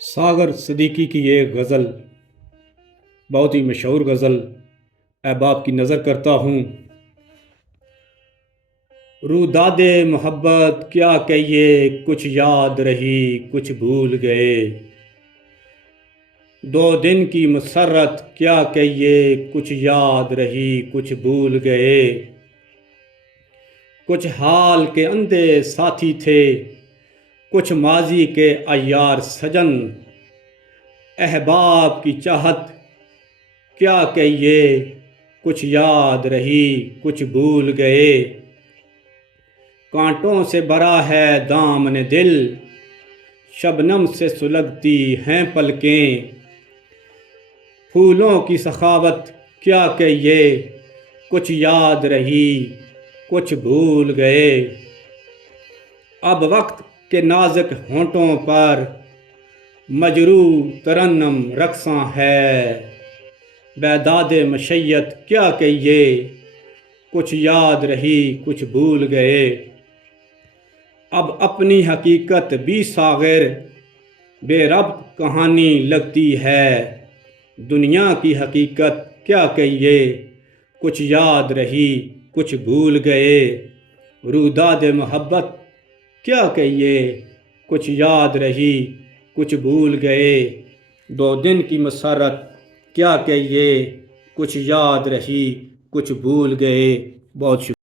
ساغر صدیقی کی یہ غزل بہت ہی مشہور غزل احباب کی نظر کرتا ہوں۔ روداد محبت کیا کہیے، کچھ یاد رہی کچھ بھول گئے۔ دو دن کی مسرت کیا کہیے، کچھ یاد رہی کچھ بھول گئے۔ کچھ حال کے اندھے ساتھی تھے، کچھ ماضی کے عیار سجن۔ احباب کی چاہت کیا کہیے، کچھ یاد رہی کچھ بھول گئے۔ کانٹوں سے بھرا ہے دامن دل، شبنم سے سلگتی ہیں پلکیں۔ پھولوں کی سخاوت کیا کہیے، کچھ یاد رہی کچھ بھول گئے۔ اب وقت کے نازک ہونٹوں پر مجروح ترنم رقصاں ہے۔ بیداد مشیت کیا کہیے، کچھ یاد رہی کچھ بھول گئے۔ اب اپنی حقیقت بھی ساغر بے ربط کہانی لگتی ہے۔ دنیا کی حقیقت کیا کہیے، کچھ یاد رہی کچھ بھول گئے۔ روداد محبت کیا کہیے، کچھ یاد رہی کچھ بھول گئے۔ دو دن کی مسرت کیا کہیے، کچھ یاد رہی کچھ بھول گئے۔ بہت شکریہ۔